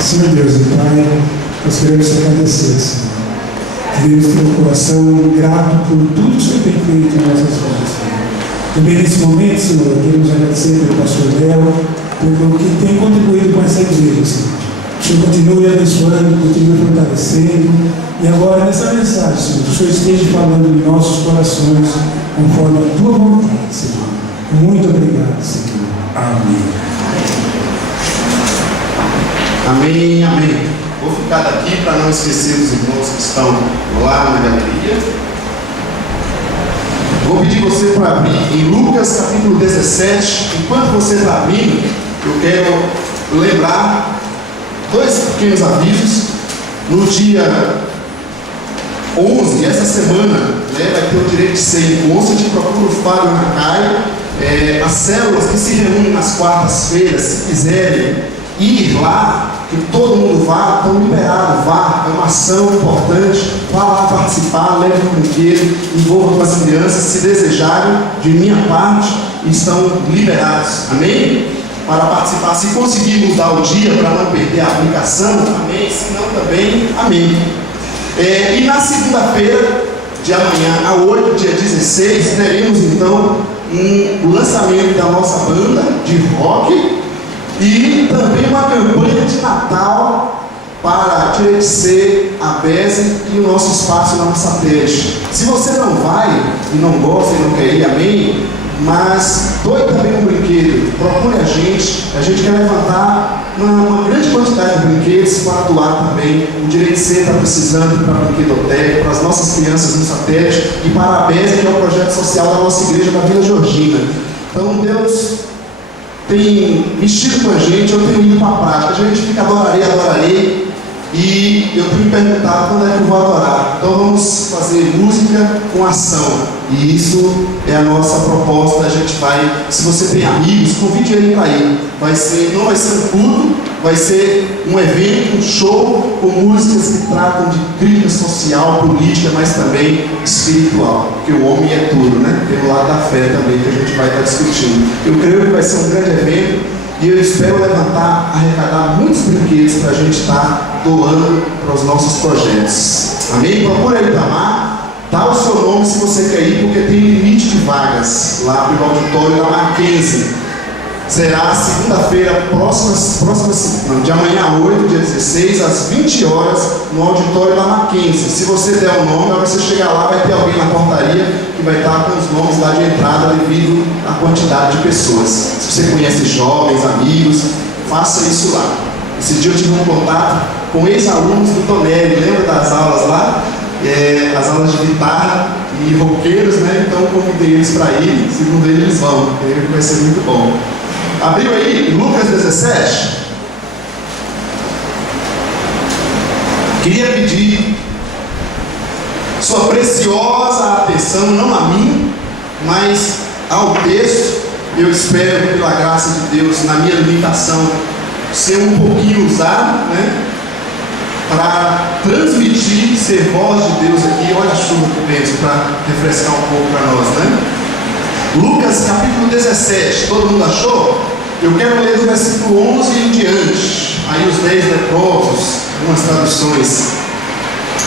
Senhor Deus e Pai, nós queremos te agradecer, Senhor. Queremos ter um coração grato por tudo que o Senhor tem feito em nossas vidas, Senhor. Também nesse momento, Senhor, queremos agradecer pelo pastor Léo, pelo que tem contribuído com essa igreja, Senhor. O Senhor continue abençoando, continue fortalecendo. E agora, nessa mensagem, Senhor, o Senhor esteja falando em nossos corações, conforme a tua vontade, Senhor. Muito obrigado, Senhor. Amém. Amém, amém. Vou ficar daqui para não esquecer os irmãos que estão lá na galeria. Vou pedir você para abrir em Lucas capítulo 17. Enquanto você está abrindo, eu quero lembrar dois pequenos avisos. No dia 11, essa semana, vai ter o direito de ser em Constante. Procura o Fábio Nakai. As células que se reúnem nas quartas-feiras, se quiserem ir lá, que todo mundo vá, estão liberados, vá, é uma ação importante, vá lá participar, leve um brinquedo, envolva com as crianças, se desejarem, de minha parte, estão liberados, amém? Para participar, se conseguir mudar o dia para não perder a aplicação, amém? Se não também, amém. E na segunda-feira, de amanhã a 8, dia 16, teremos então um lançamento da nossa banda de rock e também uma campanha de Natal para Tireticê, a BESE e o nosso espaço na nossa peixe. Se você não vai e não gosta e não quer ir, amém? Mas doe também um brinquedo, procure a gente quer levantar uma grande quantidade de brinquedos para doar também. O Tireticê está precisando para a brinquedoteca, para as nossas crianças no satélite e para a BESE, que é o projeto social da nossa igreja da Vila Georgina. Então Deus tem mexido com a gente, eu tenho ido para a prática. A gente fica adorarei, e eu tenho me perguntado quando é que eu vou adorar. Então vamos fazer música com ação, e isso é a nossa proposta. A gente vai, se você tem amigos, convide ele para ir. Não vai ser um culto, vai ser um evento, um show com músicas que tratam de crítica social, política, mas também espiritual, porque o homem é tudo, né? Tem o lado da fé também que a gente vai estar discutindo. Eu creio que vai ser um grande evento e eu espero arrecadar muitos brinquedos para a gente estar doando para os nossos projetos. Amém? Procura ele Itamar, dá o seu nome se você quer ir, porque tem limite de vagas lá no auditório da Mackenzie. Será segunda-feira de amanhã a 8, dia 16, às 20 horas, no auditório da Mackenzie. Se você der o nome, você chegar lá, vai ter alguém na portaria que vai estar com os nomes lá de entrada devido à quantidade de pessoas. Se você conhece jovens, amigos, faça isso lá. Esse dia eu tive um contato com ex-alunos do Tonelli, lembra das aulas lá? As aulas de guitarra e roqueiros, né? Então convidei eles para ir, segundo eles vão, creio que vai ser muito bom. Abriu aí Lucas 17. Queria pedir sua preciosa atenção, não a mim, mas ao texto. Eu espero, pela graça de Deus, na minha limitação, ser um pouquinho usado, né, para transmitir, ser voz de Deus aqui. Olha a chuva que penso, para refrescar um pouco para nós, né? Lucas capítulo 17, todo mundo achou? Eu quero ler do versículo 11 em diante. Aí os 10 leprosos, algumas traduções.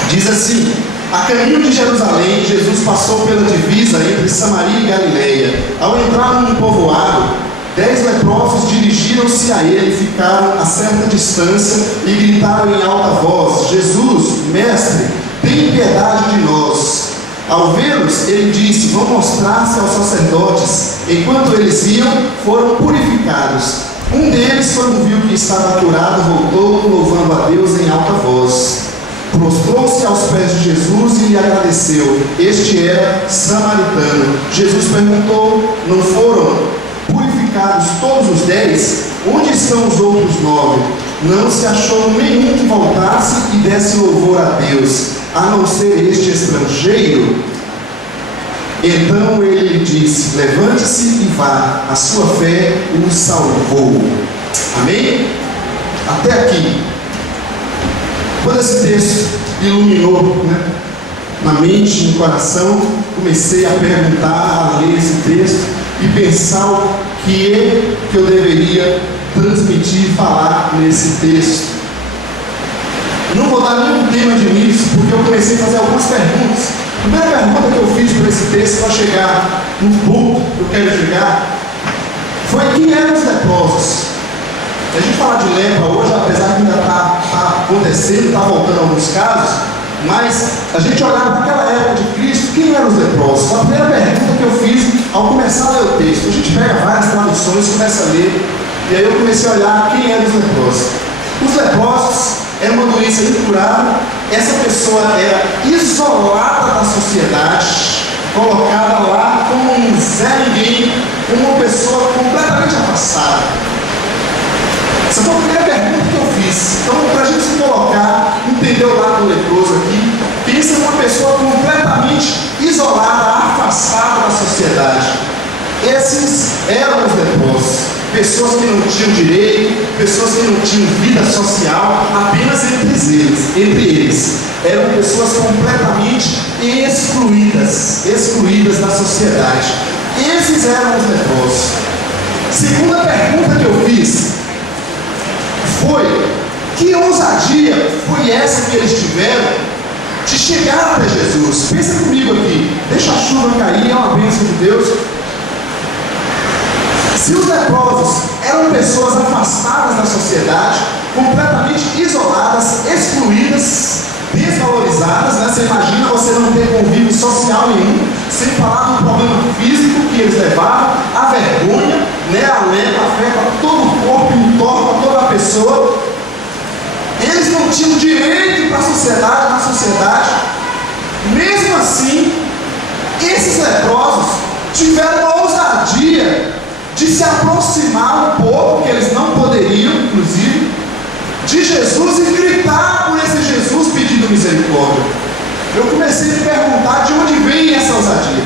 Diz assim: a caminho de Jerusalém, Jesus passou pela divisa entre Samaria e Galileia. Ao entrar num povoado, 10 leprosos dirigiram-se a ele, ficaram a certa distância e gritaram em alta voz: Jesus, mestre, tem piedade de nós. Ao vê-los, ele disse: vão mostrar-se aos sacerdotes. Enquanto eles iam, foram purificados. Um deles, quando viu que estava curado, voltou louvando a Deus em alta voz. Prostrou-se aos pés de Jesus e lhe agradeceu. Este era samaritano. Jesus perguntou: não foram purificados todos os 10? Onde estão os outros 9? Não se achou nenhum que voltasse e desse louvor a Deus, a não ser este estrangeiro. Então ele lhe disse: levante-se e vá, a sua fé o salvou. Amém? Até aqui. Quando esse texto iluminou, né, na mente, no coração, comecei a perguntar, a ler esse texto e pensar o que eu deveria transmitir e falar nesse texto. Não vou dar nenhum tema de início, porque eu comecei a fazer algumas perguntas. A primeira pergunta que eu fiz para esse texto, para chegar no ponto que eu quero chegar, foi: quem eram os leprosos? A gente fala de lepra hoje, apesar de ainda está acontecendo, está voltando alguns casos, mas a gente olhava para aquela época de Cristo, quem eram os leprosos? Foi a primeira pergunta que eu fiz ao começar a ler o texto. A gente pega várias traduções, começa a ler, e aí eu comecei a olhar quem eram os leprosos. Os leprosos eram uma doença incurável. Essa pessoa era isolada da sociedade, colocada lá como um Zé Ninguém, como uma pessoa completamente afastada. Essa foi a primeira pergunta que eu fiz. Então, para a gente se colocar, entender o lado do leproso aqui, pensa em uma pessoa completamente isolada, afastada da sociedade. Esses eram os leprosos. Pessoas que não tinham direito, pessoas que não tinham vida social, apenas entre eles. Eram pessoas completamente excluídas da sociedade. Esses eram os leprosos. Segunda pergunta que eu fiz foi: que ousadia foi essa que eles tiveram de chegar até Jesus? Pensa comigo aqui, deixa a chuva cair, é uma bênção de Deus. Se os leprosos eram pessoas afastadas da sociedade, completamente isoladas, excluídas, desvalorizadas, né? Você imagina você não ter convívio social nenhum, sem falar do problema físico que eles levavam, a vergonha, né? A lepra afeta todo o corpo, entorta toda a pessoa. Eles não tinham direito para a sociedade, na sociedade. Mesmo assim, esses leprosos tiveram a ousadia de se aproximar um pouco, que eles não poderiam, inclusive, de Jesus e gritar por esse Jesus pedindo misericórdia. Eu comecei a me perguntar de onde vem essa ousadia.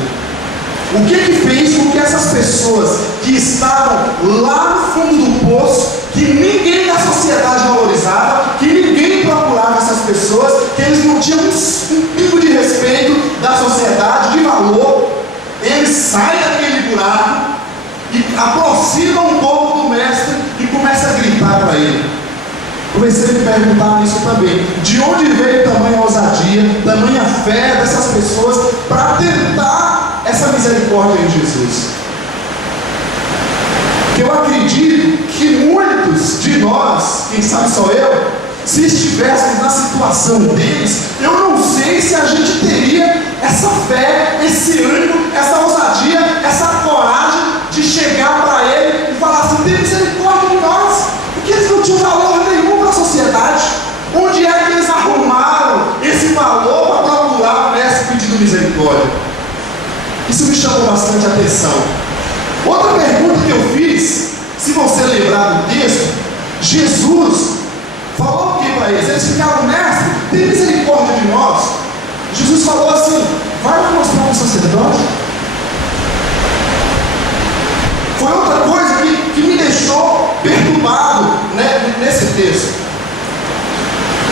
O que fez com que essas pessoas que estavam lá no fundo do poço, que ninguém da sociedade valorizava, que ninguém procurava essas pessoas, que eles não tinham um pingo de respeito da sociedade, de valor, eles saem daquele buraco e aproximam um pouco do mestre e começam a gritar para ele. Comecei a me perguntar nisso também. De onde veio tamanha ousadia, tamanha fé dessas pessoas para tentar essa misericórdia em Jesus? Eu acredito que muitos de nós, quem sabe só eu, se estivéssemos na situação deles, eu não sei se a gente teria essa fé, esse ânimo, essa ousadia, essa coragem de chegar para ele e falar assim: tem misericórdia de nós, porque eles não tinham valor nenhum para a sociedade. Onde é que eles arrumaram esse valor para procurar o mestre pedindo misericórdia? Isso me chamou bastante atenção. Outra pergunta que eu fiz, se você lembrar do texto, Jesus falou o que para eles? Eles ficaram: mestre, tem misericórdia de nós. Jesus falou assim: vai mostrar para o sacerdote. Foi outra coisa que me deixou perturbado, né, nesse texto.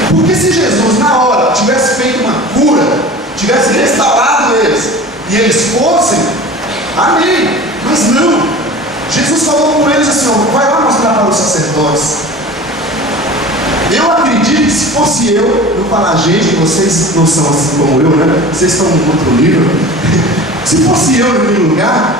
Porque se Jesus na hora tivesse feito uma cura, tivesse restaurado eles, e eles fossem, amém. Mas não. Jesus falou com eles assim: ó, vai lá mostrar para os sacerdotes. Eu acredito que se fosse eu falar: gente, que vocês não são assim como eu, né? Vocês estão em outro nível. Se fosse eu no meu lugar,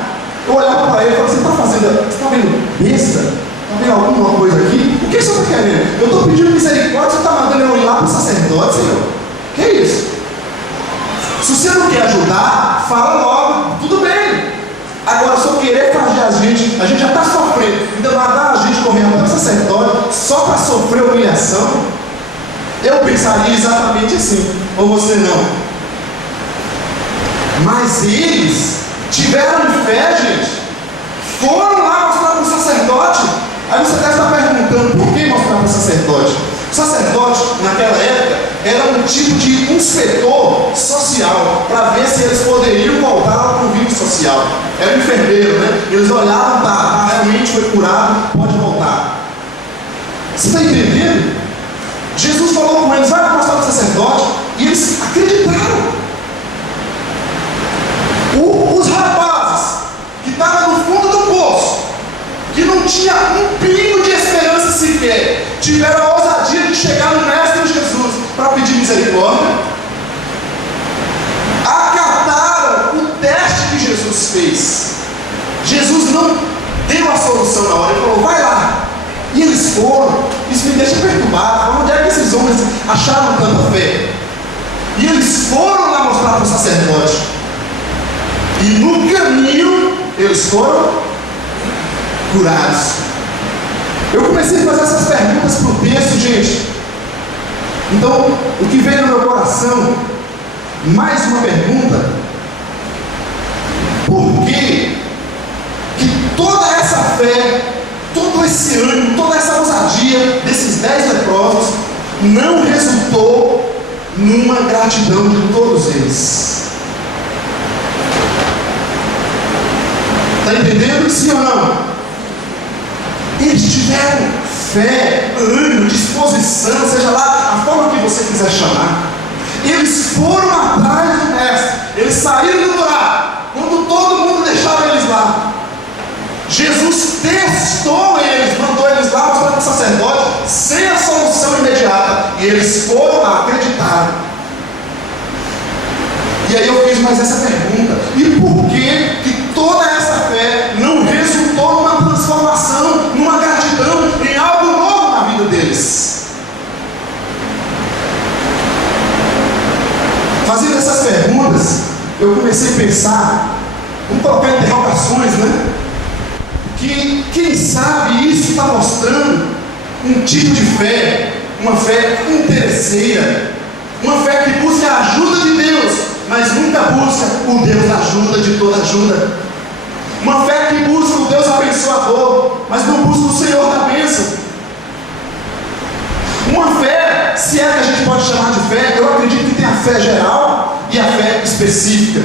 eu olhava para ele e falava: você está fazendo, você está vendo besta? Está vendo alguma coisa aqui? O que você está querendo? Eu estou pedindo misericórdia, você está mandando eu ir lá para o sacerdote, Senhor? Que é isso? Se você não quer ajudar, fala logo, tudo bem. Agora, se eu querer fazer a gente já está sofrendo, ainda mandar a gente correr até o sacerdote só para sofrer humilhação, eu pensaria exatamente assim. Ou você não? Mas eles tiveram fé, gente. Foram lá mostrar para o sacerdote. Aí você deve estar perguntando: por que mostrar para o sacerdote? O sacerdote, naquela época, era um tipo de inspetor social, para ver se eles poderiam voltar ao convívio social. Era um enfermeiro, né? Eles olhavam: tá, realmente foi curado, pode voltar. Você está entendendo? Jesus falou com eles: vai mostrar para o sacerdote, e eles acreditaram. Os rapazes que estavam no fundo do poço, que não tinha um pingo de esperança sequer, tiveram a ousadia de chegar no mestre Jesus misericórdia, acataram o teste que Jesus fez. Jesus não deu a solução na hora, ele falou, vai lá. E eles foram. Isso me deixa perturbado. Onde é que esses homens acharam tanta fé? E eles foram lá mostrar para o sacerdote. E no caminho eles foram curados. Eu comecei a fazer essas perguntas para o texto, gente. Então, o que veio no meu coração, mais uma pergunta: por que toda essa fé, todo esse ânimo, toda essa ousadia desses 10 leprosos não resultou numa gratidão de todos eles? Está entendendo? Sim ou não? Eles tiveram fé, ânimo, disposição, seja lá a forma que você quiser chamar. Eles foram atrás do mestre, eles saíram do buraco quando todo mundo deixava eles lá. Jesus testou eles, mandou eles lá para o sacerdote sem a solução imediata, e eles foram lá, acreditaram. E aí eu fiz mais essa pergunta: e por que toda essa fé não resultou numa transformação, numa gratidão, em algo novo na vida deles? Fazendo essas perguntas, eu comecei a pensar, vamos colocar interrogações, né? Que quem sabe isso está mostrando um tipo de fé, uma fé interesseira, uma fé que busca a ajuda de Deus, mas nunca busca o Deus da ajuda, de toda ajuda. Uma fé que busca o Deus abençoador, mas não busca o Senhor da bênção. Uma fé, se é que a gente pode chamar de fé, eu acredito que tem a fé geral e a fé específica.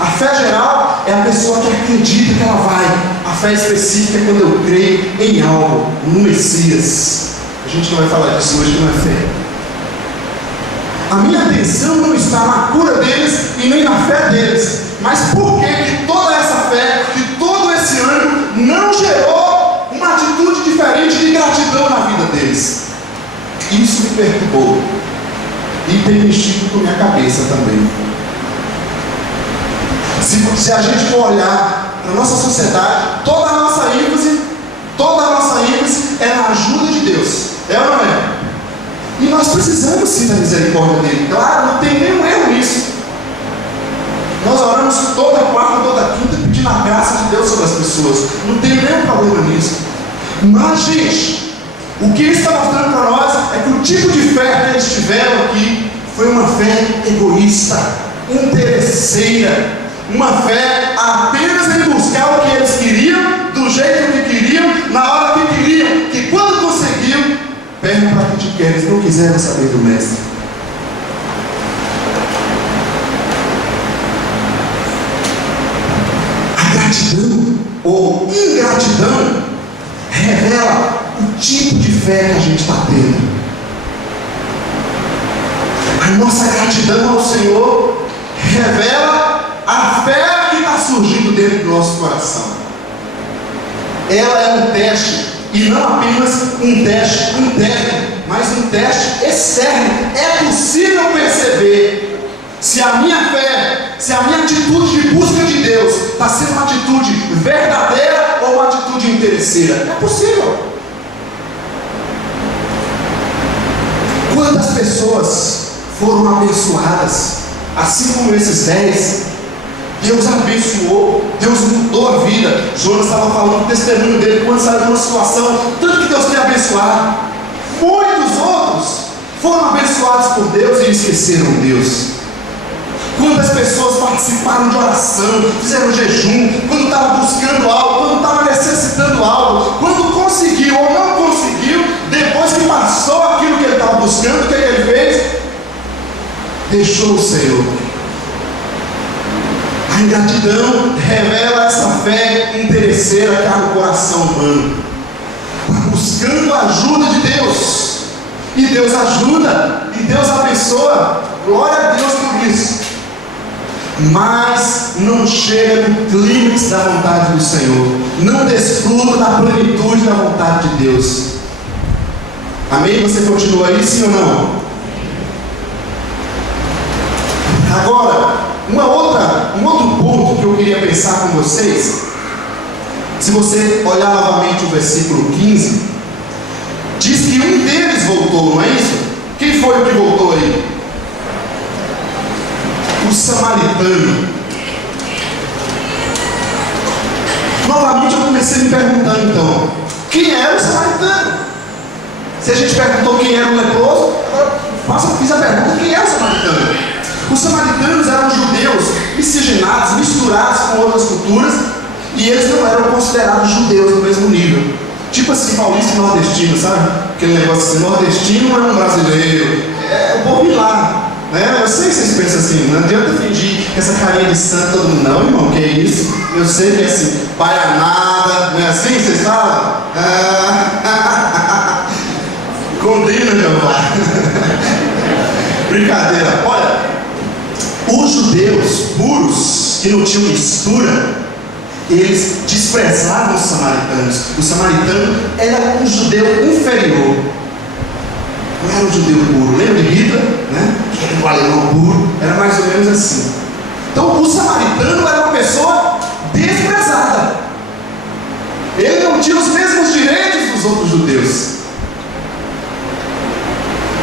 A fé geral é a pessoa que acredita que ela vai. A fé específica é quando eu creio em algo, no Messias. A gente não vai falar disso hoje, não é fé. A minha atenção não está na cura deles e nem na fé deles. Mas por que toda essa fé, que todo esse ânimo não gerou uma atitude diferente de gratidão na vida deles? Isso me perturbou. E tem mexido com a minha cabeça também. Se a gente for olhar para a nossa sociedade, toda a nossa ênfase é na ajuda de Deus. É ou não é? E nós precisamos sim da misericórdia dele. Claro, não tem nenhum erro nisso. Nós oramos toda quarta, toda quinta, pedindo a graça de Deus sobre as pessoas. Não tem nenhum problema nisso. Mas, gente, o que isso está mostrando para nós é que o tipo de fé que eles tiveram aqui foi uma fé egoísta, interesseira. Uma fé apenas em buscar o que eles queriam, do jeito que queriam, na hora que queriam, que quando conseguiam, perdem para que quer, eles não quiseram saber do mestre. A gratidão ou ingratidão revela o tipo de fé que a gente está tendo. A nossa gratidão ao Senhor revela a fé que está surgindo dentro do nosso coração. Ela é um teste, e não apenas um teste interno, mas um teste externo. É possível perceber se a minha fé, se a minha atitude de busca de Deus está sendo uma atitude verdadeira ou uma atitude interesseira. É possível. Quantas pessoas foram abençoadas, assim como esses 10? Deus abençoou, Deus mudou a vida. Jonas estava falando do testemunho dele quando saiu de uma situação, tanto que Deus tem abençoado. Muitos outros foram abençoados por Deus e esqueceram Deus. Quantas pessoas participaram de oração, fizeram jejum, quando estava buscando algo, quando estava necessitando algo, quando conseguiu ou não conseguiu, depois que passou aquilo que ele estava buscando, o que ele fez? Deixou o Senhor. A ingratidão revela essa fé interesseira que há no coração humano, buscando a ajuda de Deus, e Deus ajuda, e Deus abençoa, glória a Deus por isso, mas não chega no clímax da vontade do Senhor, não desfruta da plenitude da vontade de Deus. Amém? Você continua aí, sim ou não? Um outro ponto que eu queria pensar com vocês, se você olhar novamente o versículo 15, diz que um deles voltou, não é isso? Quem foi o que voltou aí? O samaritano. Novamente eu comecei me perguntando então, quem era o samaritano? Se a gente perguntou quem era o leproso, agora fiz a pergunta, quem era o samaritano? Os samaritanos eram judeus miscigenados, misturados com outras culturas, e eles não eram considerados judeus no mesmo nível. Tipo assim, paulista e nordestino, sabe? Aquele negócio assim, nordestino é um brasileiro, é o povo lá, né? Eu sei que vocês pensam assim, não adianta fingir que essa carinha de santo todo mundo, não, irmão, que é isso? Eu sei que é assim, baianada, não é assim que vocês falam? Condena, meu pai. Brincadeira. Olha, os judeus puros, que não tinham mistura, eles desprezavam os samaritanos. O samaritano era um judeu inferior, não era um judeu puro. Lembra de Hitler, né? Que era um alemão puro, era mais ou menos assim. Então o samaritano era uma pessoa desprezada, ele não tinha os mesmos direitos dos outros judeus.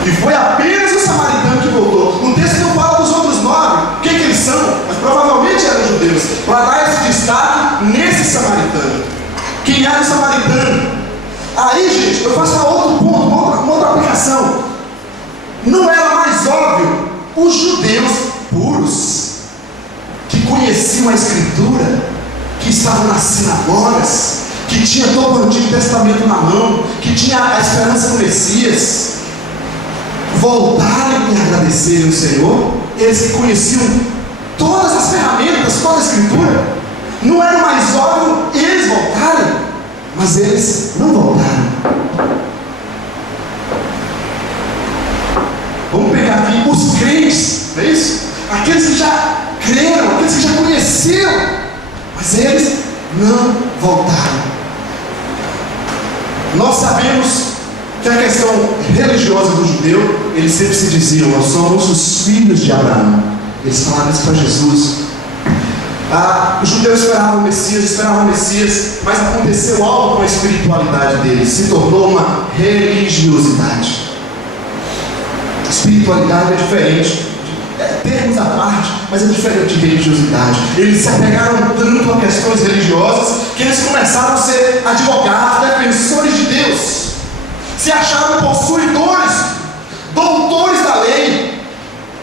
E foi apenas o samaritano que voltou. O texto não fala dos outros 9, quem que eles são, mas provavelmente eram judeus, para dar esse destaque nesse samaritano. Quem era o samaritano? Aí, gente, eu faço outro ponto, uma outra aplicação. Não era mais óbvio os judeus puros, que conheciam a Escritura, que estavam nas sinagogas, que tinha todo o Antigo Testamento na mão, que tinha a esperança do Messias, voltarem e agradecerem o Senhor? Eles que conheciam todas as ferramentas, toda a Escritura, não era mais óbvio eles voltarem? Mas eles não voltaram. Vamos pegar aqui os crentes, não é isso? Aqueles que já creram, aqueles que já conheceram, mas eles não voltaram. Nós sabemos que a questão religiosa do judeu, eles sempre se diziam, nós somos os filhos de Abraão. Eles falavam isso para Jesus. Os judeus esperavam o Messias, mas aconteceu algo com a espiritualidade deles, se tornou uma religiosidade. Espiritualidade é diferente, termos à parte, mas é diferente de religiosidade. Eles se apegaram tanto a questões religiosas que eles começaram a ser advogados, defensores de Deus, se acharam possuidores, doutores da lei.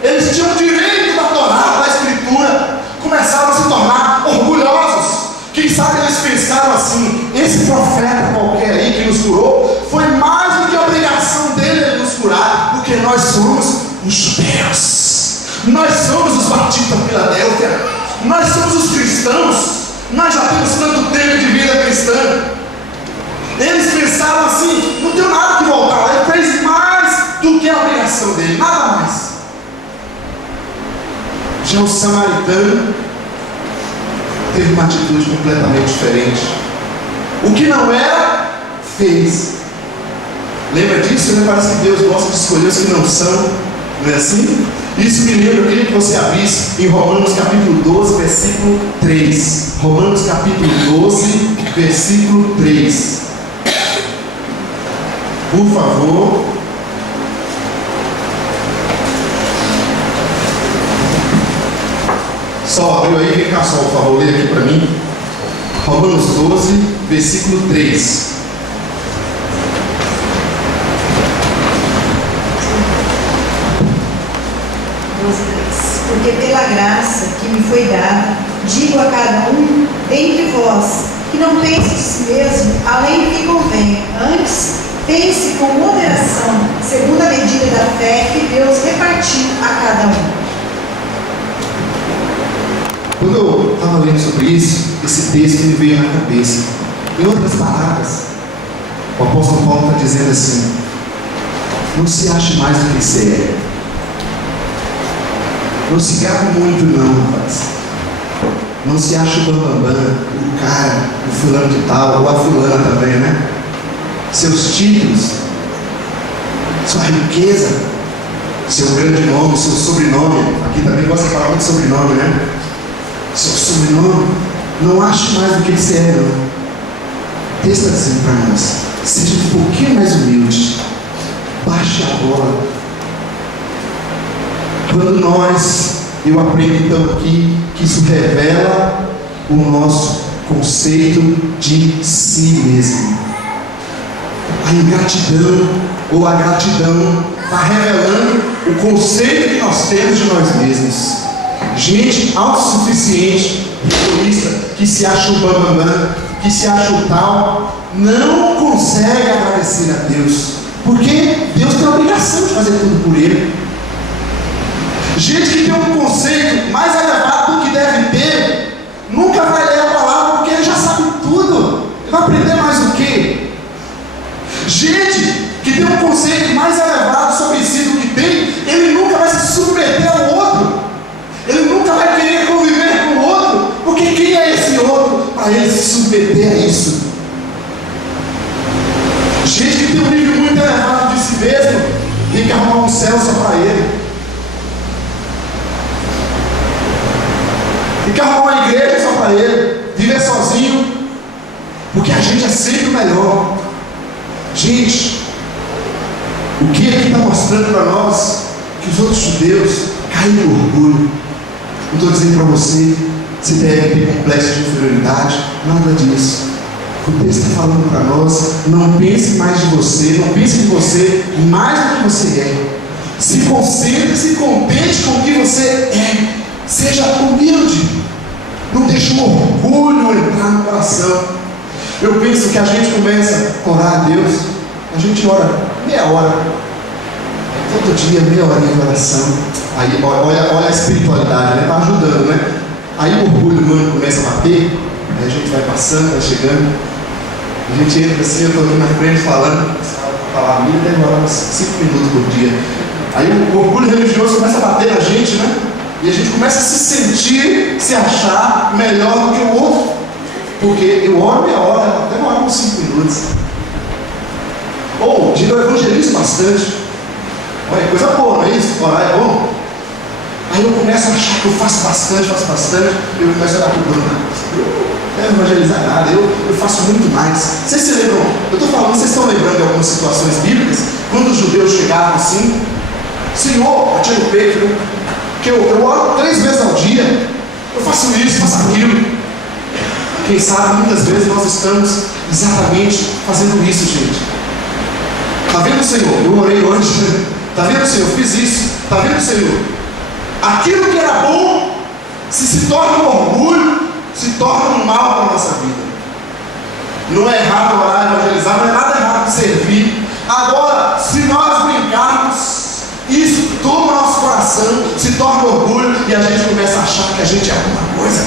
Eles tinham direito da Torá, da Escritura, começaram a se tornar orgulhosos. Quem sabe eles pensaram assim, esse profeta qualquer aí que nos curou, foi mais do que a obrigação dele nos curar, porque nós somos os judeus, nós somos os batistas da Filadélfia, nós somos os cristãos, nós já temos tanto tempo de vida cristã. Eles pensaram assim, não deu nada que voltar lá, ele fez mais do que a obrigação dele, nada mais. Já o samaritano teve uma atitude completamente diferente. O que não era, fez. Lembra disso? Né? Parece que Deus gosta de escolher os que não são, não é assim? Isso me lembra, eu queria que você abrisse em Romanos capítulo 12, versículo 3. Romanos capítulo 12, versículo 3. Por favor. Só abriu aí, vem cá só, por favor, lê aqui para mim. Romanos 12, versículo 3. Porque pela graça que me foi dada, digo a cada um dentre vós, que não pense de si mesmo além do que convém, antes pense com moderação, segundo a medida da fé que Deus repartiu a cada um. Quando eu estava lendo sobre isso, esse texto me veio na cabeça. Em outras palavras, o apóstolo Paulo está dizendo assim: não se ache mais do que você é. Não se gabe muito não, rapaz. Não se ache o bambambam, o cara, o fulano de tal, ou a fulana também, né? Seus títulos, sua riqueza, seu grande nome, seu sobrenome. Aqui também gosta de falar muito de sobrenome, né? Seu sobrenome, não ache mais do que você é, não. Deus está dizendo para nós, seja um pouquinho mais humilde, baixe a bola. Quando eu aprendo então aqui, que isso revela o nosso conceito de si mesmo. A ingratidão ou a gratidão está revelando o conceito que nós temos de nós mesmos. Gente autossuficiente, egoísta, que se acha o bambambam, que se acha o tal, não consegue agradecer a Deus, porque Deus tem a obrigação de fazer tudo por ele. Gente que tem um conceito mais elevado do que deve ter, nunca vai ler a palavra porque ele já sabe tudo. Ele vai aprender mais o quê? Gente que tem um conceito mais elevado sobre si do que tem, ele nunca vai se submeter ao outro. Ele nunca vai querer conviver com o outro, porque quem é esse outro para ele se submeter a isso? Gente que tem um nível muito elevado de si mesmo, tem que arrumar um céu só para ele. Tem que arrumar uma igreja só para ele, viver sozinho, porque a gente é sempre o melhor. Gente, o que aqui está mostrando para nós? Que os outros judeus caem no orgulho. Não estou dizendo para você, você deve ter complexo de inferioridade, nada disso. O texto está falando para nós, não pense mais de você, não pense em você mais do que você é. Se concentre, se contente com o que você é. Seja humilde. Não deixe o orgulho entrar no coração. Eu penso que a gente começa a orar a Deus, a gente ora meia hora, todo dia, meia hora de oração. Aí olha a espiritualidade, né? Está ajudando, né? Aí o orgulho humano começa a bater, aí a gente vai passando, vai chegando, a gente entra assim, eu estou aqui na frente falando, a palavra minha deve orar uns 5 minutos por dia. Aí o orgulho religioso começa a bater na gente, né? E a gente começa a se sentir, se achar melhor do que o outro. Porque eu oro meia hora, até oro uns 5 minutos. Ou, eu evangelizo bastante. Olha, coisa boa, não é isso? Orar é bom. Aí eu começo a achar que eu faço bastante, eu começo a dar para o Bruno. Eu não quero evangelizar nada, eu faço muito mais. Vocês se lembram? Eu estou falando, vocês estão lembrando de algumas situações bíblicas? Quando os judeus chegavam assim, Senhor, batia no peito, né? Que eu oro 3 vezes ao dia, eu faço isso, faço aquilo. Quem sabe muitas vezes nós estamos exatamente fazendo isso, gente. Está vendo, Senhor? Eu orei hoje. Está vendo, Senhor? Eu fiz isso. Está vendo, Senhor? Aquilo que era bom se torna um orgulho, se torna um mal para a nossa vida. Não é errado orar e evangelizar, não é nada errado servir. Agora, se nós brincarmos, isso toma o nosso coração, se torna orgulho e a gente começa a achar que a gente é alguma coisa.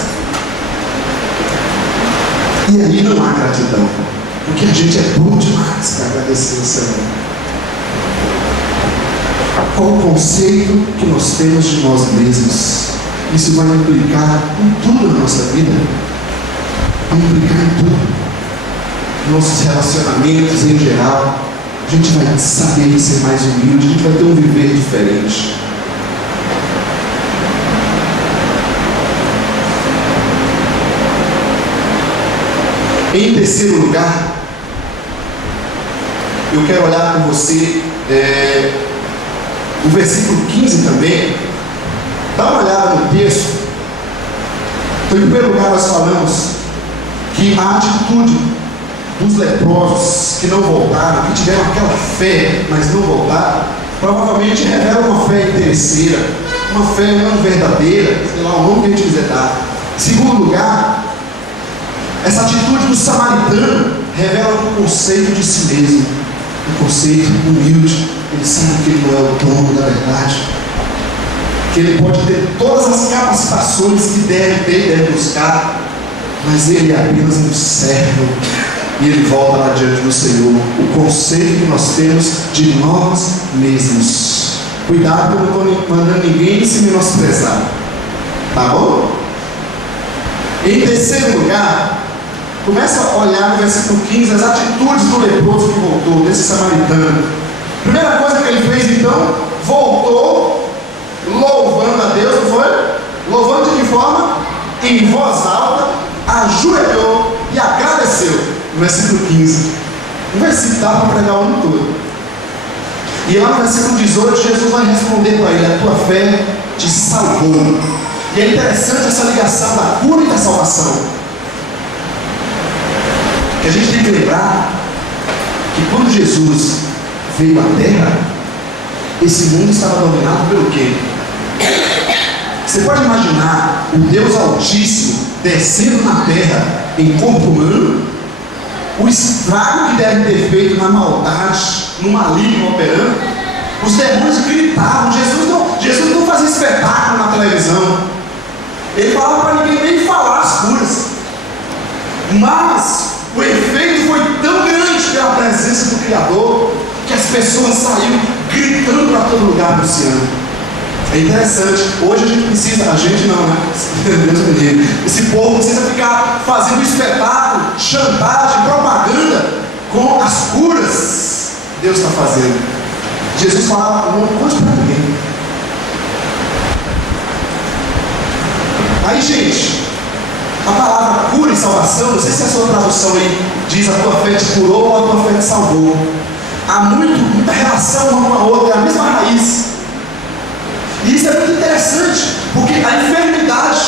E aí não há gratidão, porque a gente é bom demais para agradecer ao Senhor. Qual o conceito que nós temos de nós mesmos? Isso vai implicar em tudo na nossa vida. Vai implicar em tudo. Nossos relacionamentos em geral. A gente vai saber ser mais humilde, a gente vai ter um viver diferente. Em terceiro lugar, eu quero olhar com você o versículo 15 também. Dá uma olhada no texto. Então, em primeiro lugar, nós falamos que a atitude dos leprosos que não voltaram, que tiveram aquela fé, mas não voltaram, provavelmente revela uma fé interesseira, uma fé não verdadeira, sei lá, o nome que a gente quiser dar. Em segundo lugar, essa atitude do samaritano revela um conceito de si mesmo, um conceito humilde. Ele sabe que ele não é o dono da verdade, que ele pode ter todas as capacitações que deve ter e deve buscar, mas ele é apenas um servo. E ele volta lá diante do Senhor. O conceito que nós temos de nós mesmos. Cuidado, que eu não estou mandando ninguém se menosprezar. Tá bom? Em terceiro lugar, começa a olhar no versículo 15 as atitudes do leproso que voltou, desse samaritano. Primeira coisa que ele fez então, voltou louvando a Deus, não foi? Louvando de que forma? Em voz alta, ajoelhou e agradeceu. No versículo 15. Um versículo dá para pregar o ano todo. E lá no versículo 18, Jesus vai responder para ele: a tua fé te salvou. E é interessante essa ligação da cura e da salvação. Que a gente tem que lembrar que quando Jesus veio à terra, esse mundo estava dominado pelo quê? Você pode imaginar o Deus Altíssimo descendo na terra em corpo humano? O estrago que deve ter feito na maldade, no maligno operando. Os demônios gritavam. Jesus não fazia espetáculo na televisão. Ele falava para ninguém nem falar as curas. Mas o efeito foi tão grande pela presença do Criador que as pessoas saíram gritando para todo lugar, anunciando. É interessante, hoje a gente precisa, a gente não, né? Deus me livre. Esse povo precisa ficar fazendo espetáculo, chantagem, propaganda com as curas que Deus está fazendo. Jesus falava: não conte para ninguém. Aí, gente, a palavra cura e salvação, não sei se a sua tradução aí diz a tua fé te curou ou a tua fé te salvou. Há muita relação uma com a outra, é a mesma raiz. E isso é muito interessante, porque a enfermidade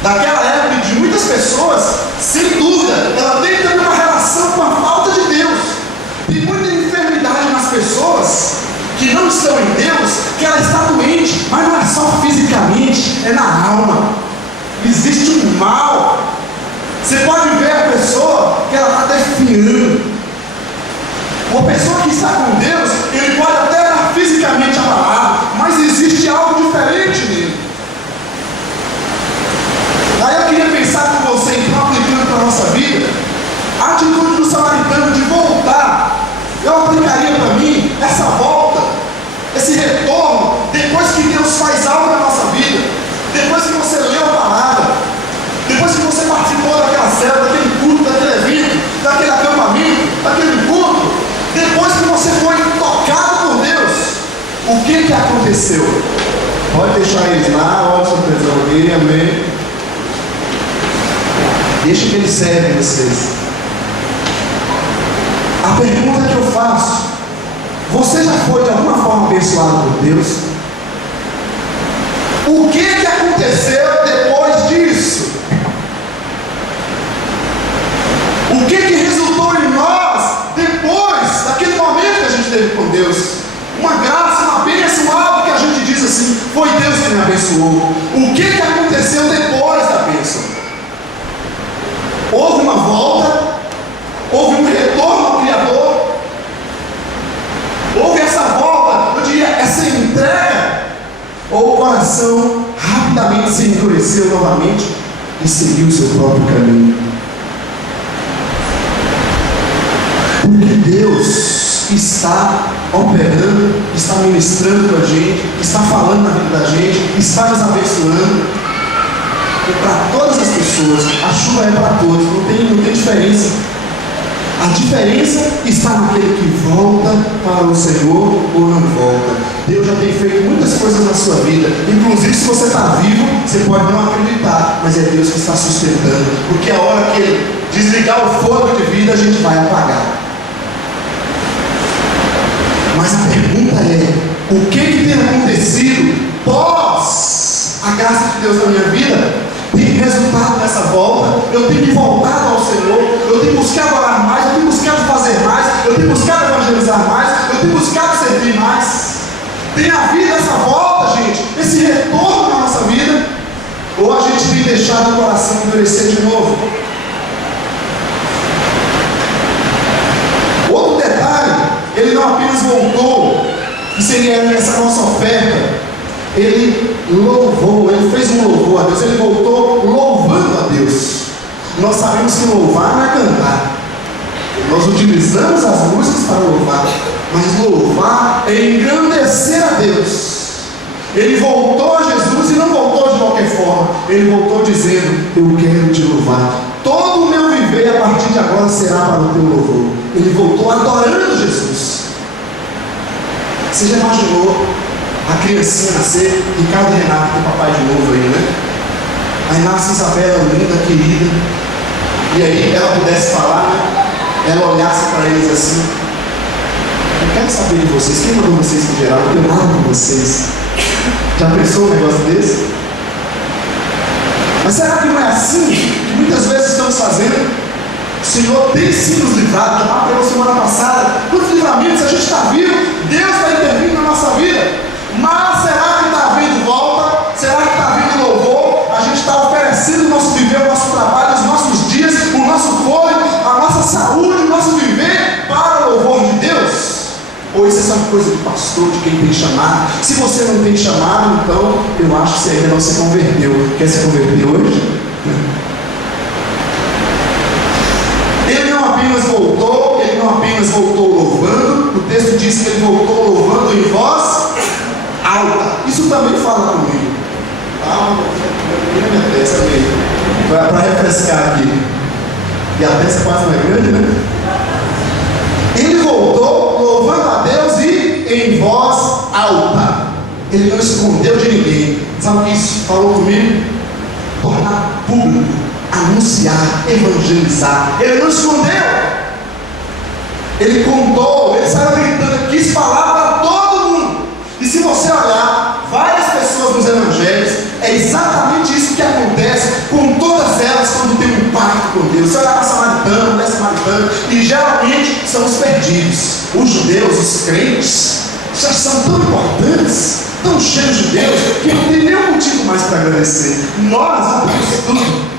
daquela época de muitas pessoas, sem dúvida, ela tem também uma relação com a falta de Deus. Tem muita enfermidade nas pessoas que não estão em Deus, que ela está doente, mas não é só fisicamente, é na alma. Existe um mal. Você pode ver a pessoa que ela está definhando. Uma pessoa que está com Deus, ele pode até estar fisicamente abalado, mas existe algo diferente nele. Aí eu queria pensar com você, então, aplicando para a nossa vida, a atitude do samaritano de voltar. Eu aplicaria para mim essa volta, esse retorno, depois que Deus faz algo na nossa vida, depois que você leu a palavra, depois que você participou daquela célula, daquele culto, daquele evento, daquele acampamento, daquele culto, depois que você foi tocado por Deus, o que aconteceu? Pode deixar eles lá, olha a surpresa aqui, amém. Deixa que eles servem vocês. A pergunta que eu faço: você já foi de alguma forma abençoado por Deus? O que aconteceu depois disso? O que resultou em nós depois daquele momento que a gente teve com Deus? Uma graça, uma bênção, algo que a gente diz assim: foi Deus que me abençoou. O que aconteceu depois da bênção? Houve uma volta? Houve um retorno ao Criador? Houve essa volta, eu diria, essa entrega? Ou o coração rapidamente se endureceu novamente e seguiu o seu próprio caminho? Porque Deus está operando, está ministrando com a gente, está falando na vida da gente, está nos abençoando. É para todas as pessoas, a chuva é para todos, não tem diferença. A diferença está naquele que volta para o Senhor ou não volta. Deus já tem feito muitas coisas na sua vida, inclusive se você está vivo, você pode não acreditar, mas é Deus que está sustentando, porque a hora que Ele desligar o fogo de vida, a gente vai apagar. Mas a pergunta é: o que tem acontecido pós a graça de Deus na minha vida? Tem resultado nessa volta? Eu tenho voltado ao Senhor, eu tenho buscado orar mais, eu tenho buscado fazer mais, eu tenho buscado evangelizar mais, eu tenho buscado servir mais. Tem havido essa volta, gente, esse retorno na nossa vida? Ou a gente tem deixado o coração endurecer de novo? Outro detalhe: ele não apenas voltou, que seria essa nossa oferta, ele louvou, ele fez um louvor a Deus, ele voltou louvando a Deus. Nós sabemos que louvar não é cantar, nós utilizamos as músicas para louvar, mas louvar é engrandecer a Deus. Ele voltou a Jesus e não voltou de qualquer forma, ele voltou dizendo: eu quero te louvar, todo o meu viver a partir de agora será para o teu louvor. Ele voltou adorando Jesus. Você já imaginou a criancinha nascer, Ricardo e Renato, tem papai de novo aí, né? Aí nasce Isabela, linda, querida, e aí ela pudesse falar, né? Ela olhasse para eles assim: eu quero saber de vocês, quem mandou vocês em geral? Eu tenho nada com vocês. Já pensou um negócio desse? Mas será que não é assim que muitas vezes estamos fazendo? O Senhor tem sim nos livrado, já falou semana passada, quantos livramentos a gente está vivo, Deus está intervindo na nossa vida. Mas será que está vindo volta? Será que está vindo louvor? A gente está oferecendo o nosso viver, o nosso trabalho, os nossos dias, o nosso fôlego, a nossa saúde, o nosso viver para o louvor de Deus? Ou isso é só uma coisa do pastor, de quem tem chamado? Se você não tem chamado, então eu acho que você ainda não se converteu. Quer se converter hoje? Ele não apenas voltou louvando, o texto diz que ele voltou louvando em voz alta. Isso também fala comigo. Minha testa mesmo. Para refrescar aqui. E a testa quase não é grande, né? Ele voltou louvando a Deus e em voz alta. Ele não escondeu de ninguém. Sabe o que isso falou comigo? Tornar público, anunciar, evangelizar. Ele não escondeu. Ele contou, ele saiu gritando, quis falar para todo mundo. E se você olhar várias pessoas nos evangelhos, é exatamente isso que acontece com todas elas quando tem um pacto com Deus. Você olhar para Samaritano, mulher samaritana, e geralmente são os perdidos. Os judeus, os crentes, já são tão importantes, tão cheios de Deus, que não tem nenhum motivo mais para agradecer. Nós vamos tudo.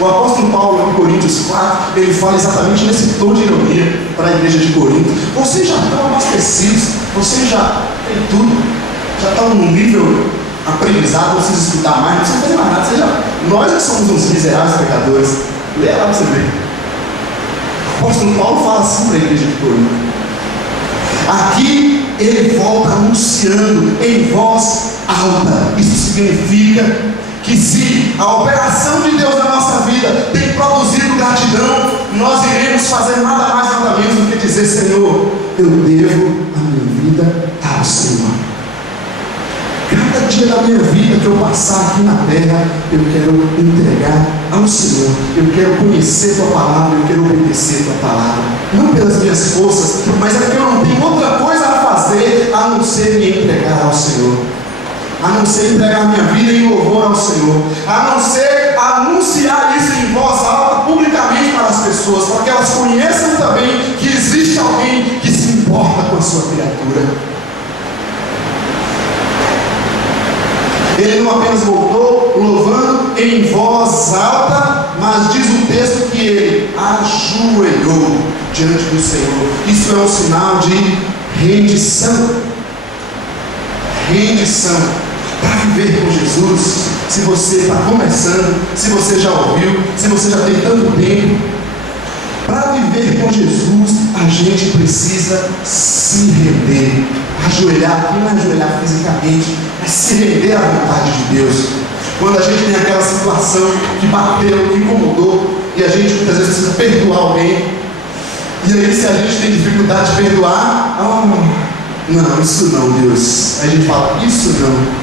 O apóstolo Paulo, em Coríntios 4, ele fala exatamente nesse tom de ironia para a igreja de Corinto. Vocês já estão abastecidos, vocês já têm tudo, já estão num nível aprendizado, não precisa estudar mais, não precisa fazer mais nada. Nós que somos uns miseráveis pecadores. Leia lá para você ver. O apóstolo Paulo fala assim para a igreja de Corinto. Aqui ele volta anunciando em voz alta. Isso significa que se a operação de Deus na nossa vida tem produzido gratidão, nós iremos fazer nada mais, nada menos do que dizer: Senhor, eu devo a minha vida ao Senhor. Cada dia da minha vida que eu passar aqui na terra, eu quero entregar ao Senhor. Eu quero conhecer Tua palavra, eu quero obedecer Tua palavra. Não pelas minhas forças, mas é porque eu não tenho outra coisa a fazer a não ser me entregar ao Senhor. A não ser entregar minha vida em louvor ao Senhor, a não ser anunciar isso em voz alta publicamente para as pessoas, para que elas conheçam também que existe alguém que se importa com a sua criatura. Ele não apenas voltou louvando em voz alta, mas diz o texto que ele ajoelhou diante do Senhor. Isso é um sinal de rendição. Rendição. Para viver com Jesus, se você está começando, se você já ouviu, se você já tem tanto tempo, para viver com Jesus, a gente precisa se render. Ajoelhar, não é ajoelhar fisicamente, mas se render à vontade de Deus. Quando a gente tem aquela situação que bateu, que incomodou, e a gente muitas vezes precisa perdoar alguém, e aí se a gente tem dificuldade de perdoar, não, isso não, Deus. Aí a gente fala, isso não.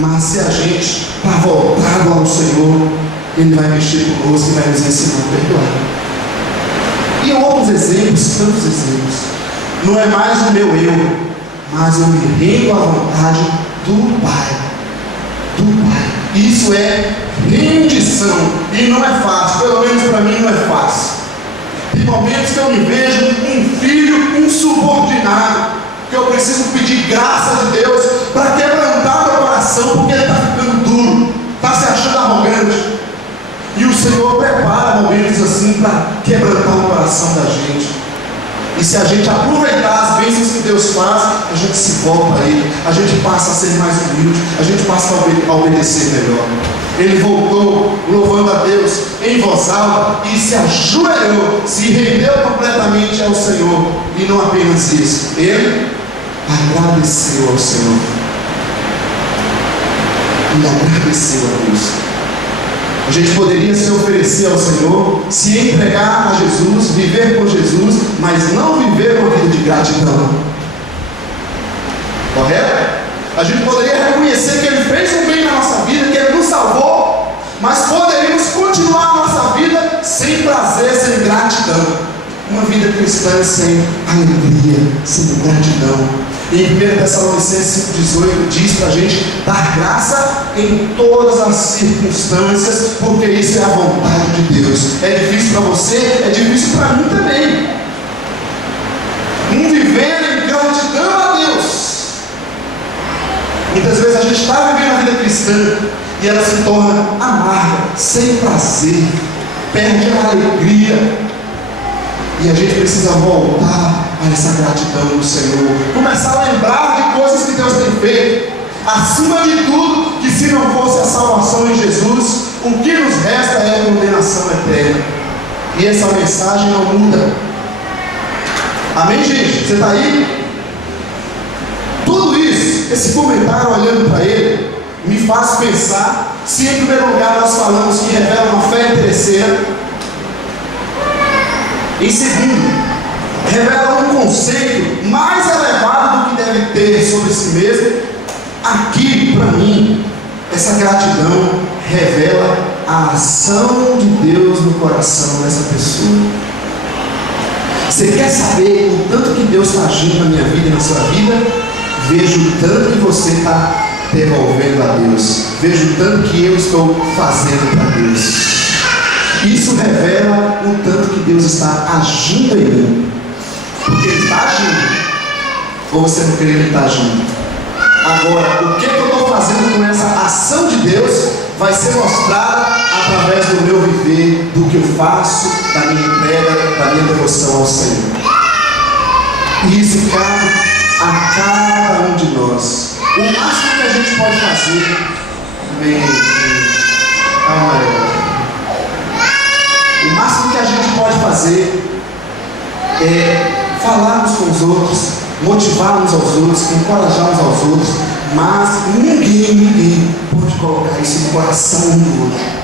Mas se a gente está voltado ao Senhor, Ele vai mexer conosco e vai nos ensinar a perdoar. E outros exemplos, tantos exemplos. Não é mais o meu eu, mas eu me rendo à vontade do Pai. Do Pai. Isso é rendição. E não é fácil, pelo menos para mim não é fácil. Tem momentos que eu me vejo um filho insubordinado, que eu preciso pedir graça de Deus para quebrantar meu coração, porque ele está ficando duro, está se achando arrogante. E o Senhor prepara momentos assim para quebrantar o coração da gente. E se a gente aproveitar as bênçãos que Deus faz, a gente se volta a Ele, a gente passa a ser mais humilde, a gente passa a obedecer melhor. Ele voltou louvando a Deus em voz alta e se ajoelhou, se rendeu completamente ao Senhor. E não apenas isso, ele agradeceu ao Senhor. E agradeceu a Deus. A gente poderia se oferecer ao Senhor, se entregar a Jesus, viver com Jesus, mas não viver uma vida de gratidão. Correto? A gente poderia reconhecer que Ele fez um bem na nossa vida, que Ele nos salvou, mas poderíamos continuar a nossa vida sem prazer, sem gratidão. Uma vida cristã sem alegria, sem gratidão. E em 1 Tessalonicenses 5,18 diz para a gente dar graça em todas as circunstâncias, porque isso é a vontade de Deus. É difícil para você, é difícil para mim também. Viver em gratidão a Deus. Muitas vezes a gente está vivendo a vida cristã e ela se torna amarga, sem prazer, perde a alegria. E a gente precisa voltar a essa gratidão do Senhor. Começar a lembrar de coisas que Deus tem feito. Acima de tudo, que se não fosse a salvação em Jesus, o que nos resta é a condenação eterna. E essa mensagem não muda. Amém, gente? Você está aí? Tudo isso, esse comentário olhando para ele, me faz pensar se em primeiro lugar nós falamos que revela uma fé interesseira. Em segundo, revela um conceito mais elevado do que deve ter sobre si mesmo. Aqui, para mim, essa gratidão revela a ação de Deus no coração dessa pessoa. Você quer saber o tanto que Deus está agindo na minha vida e na sua vida? Veja o tanto que você está devolvendo a Deus. Veja o tanto que eu estou fazendo para Deus. Isso revela o tanto que Deus está agindo em mim. Porque Ele está agindo. Ou você não crê que Ele está agindo? Agora, o que eu estou fazendo com essa ação de Deus vai ser mostrada através do meu viver, do que eu faço, da minha entrega, da minha devoção ao Senhor. E isso cabe a cada um de nós. O máximo que a gente pode fazer, o máximo que a gente pode fazer é falarmos com os outros, motivarmos aos outros, encorajarmos aos outros, mas ninguém pode colocar isso no coração um do outro.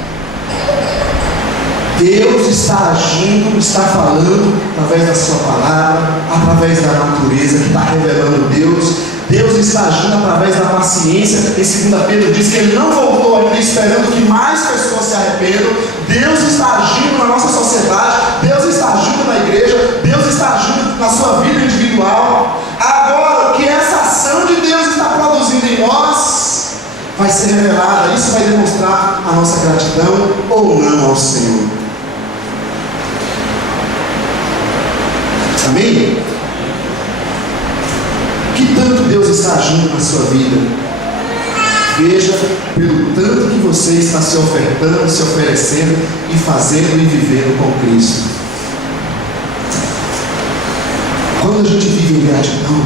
Deus está agindo, está falando através da sua palavra, através da natureza que está revelando Deus. Deus está agindo através da paciência. Em 2 Pedro diz que Ele não voltou ainda esperando que mais pessoas se arrependam. Deus está agindo na nossa sociedade, Deus está agindo na igreja, Deus está agindo na sua vida individual. Agora, o que essa ação de Deus está produzindo em nós vai ser revelada. Isso vai demonstrar a nossa gratidão ou não ao Senhor. Amém? Que tanto Deus está agindo na sua vida? Veja pelo tanto que você está se ofertando, se oferecendo e fazendo e vivendo com Cristo. Quando a gente vive em gratidão,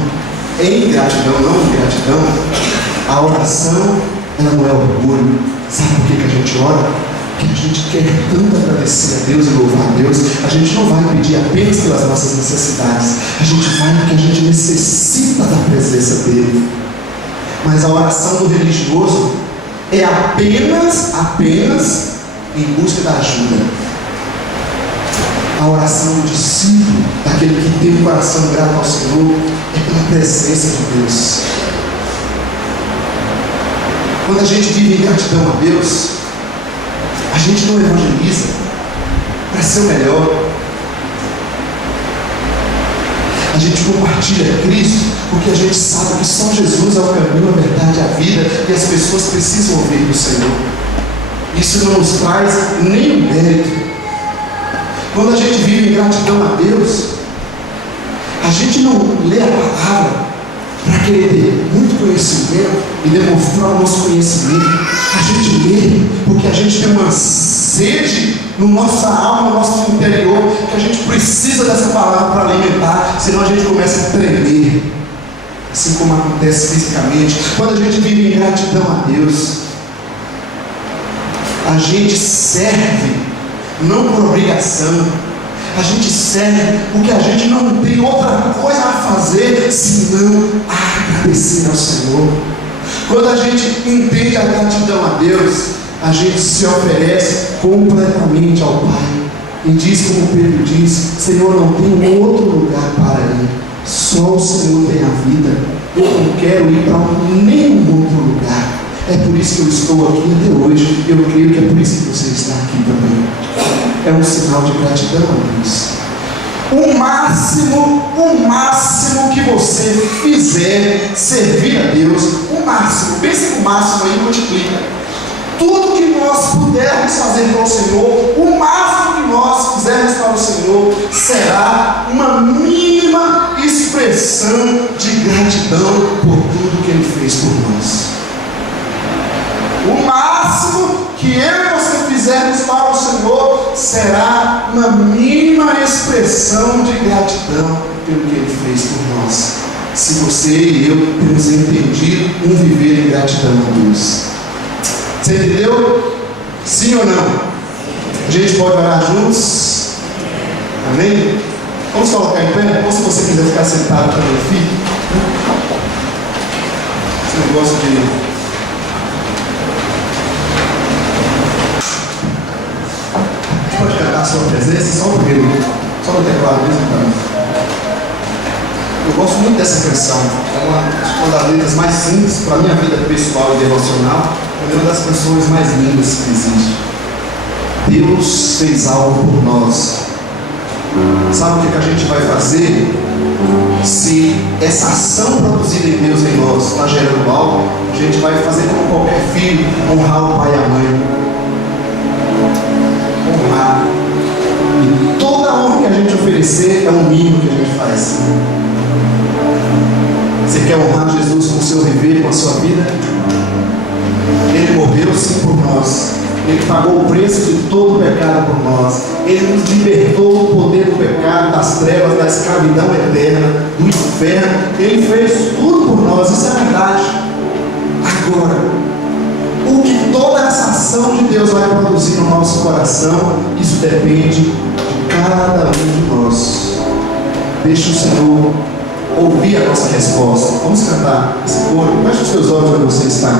não em gratidão, a oração ela não é orgulho. Sabe por que a gente ora? Porque a gente quer tanto agradecer a Deus e louvar a Deus. A gente não vai pedir apenas pelas nossas necessidades, a gente vai porque a gente necessita da presença dEle. Mas a oração do religioso é apenas em busca da ajuda. A oração do discípulo, daquele que tem um coração grato ao Senhor, é pela presença de Deus. Quando a gente vive em gratidão a Deus, a gente não evangeliza para ser o melhor. A gente compartilha Cristo porque a gente sabe que só Jesus é o caminho, a verdade, a vida, e as pessoas precisam ouvir do Senhor. Isso não nos traz nenhum mérito. Quando a gente vive em gratidão a Deus, a gente não lê a palavra para querer ter muito conhecimento e demonstrar o nosso conhecimento. A gente lê porque a gente tem uma sede no nossa alma, no nosso interior, que a gente precisa dessa palavra para alimentar, senão a gente começa a tremer, assim como acontece fisicamente. Quando a gente vive em gratidão a Deus, a gente serve não por obrigação, a gente serve porque a gente não tem outra coisa a fazer senão agradecer ao Senhor. Quando a gente entende a gratidão a Deus, a gente se oferece completamente ao Pai e diz como Pedro diz: Senhor, não tem outro lugar para ir, só o Senhor tem a vida. Eu não quero ir para nenhum outro lugar. É por isso que eu estou aqui até hoje. Eu creio que é por isso que você está aqui também. É um sinal de gratidão a Deus. O máximo que você fizer servir a Deus, o máximo, pense no máximo aí, multiplica. Tudo que nós pudermos fazer para o Senhor, o máximo que nós fizermos para o Senhor, será uma mínima expressão de gratidão por tudo que Ele fez por nós. O máximo que eu e você fizermos para o Senhor será uma mínima expressão de gratidão pelo que Ele fez por nós. Se você e eu temos entendido um viver em gratidão a Deus. Você entendeu? Sim ou não? A gente pode orar juntos? Amém? Vamos colocar em pé? Ou se você quiser ficar sentado também, filho. Esse negócio de... Pode cantar a sua presença, só o primeiro, só no teclado mesmo para mim. Eu gosto muito dessa canção. É uma das letras mais simples para a minha vida pessoal e devocional. É uma das canções mais lindas que existe. Deus fez algo por nós. Sabe o que a gente vai fazer? Se essa ação produzida em Deus em nós está gerando algo, a gente vai fazer como qualquer filho, honrar o pai e a mãe. Honrar. E toda a honra que a gente oferecer é o mínimo que a gente faz. Você quer honrar Jesus com o seu viver, com a sua vida? Ele morreu sim por nós. Ele pagou o preço de todo o pecado por nós. Ele nos libertou do poder do pecado, das trevas, da escravidão eterna, do inferno. Ele fez tudo por nós, isso é verdade. Agora, o que toda essa ação de Deus vai produzir no nosso coração, isso depende de cada um de nós. Deixa o Senhor ouvir a nossa resposta. Vamos cantar esse coro. Feche os seus olhos onde você está.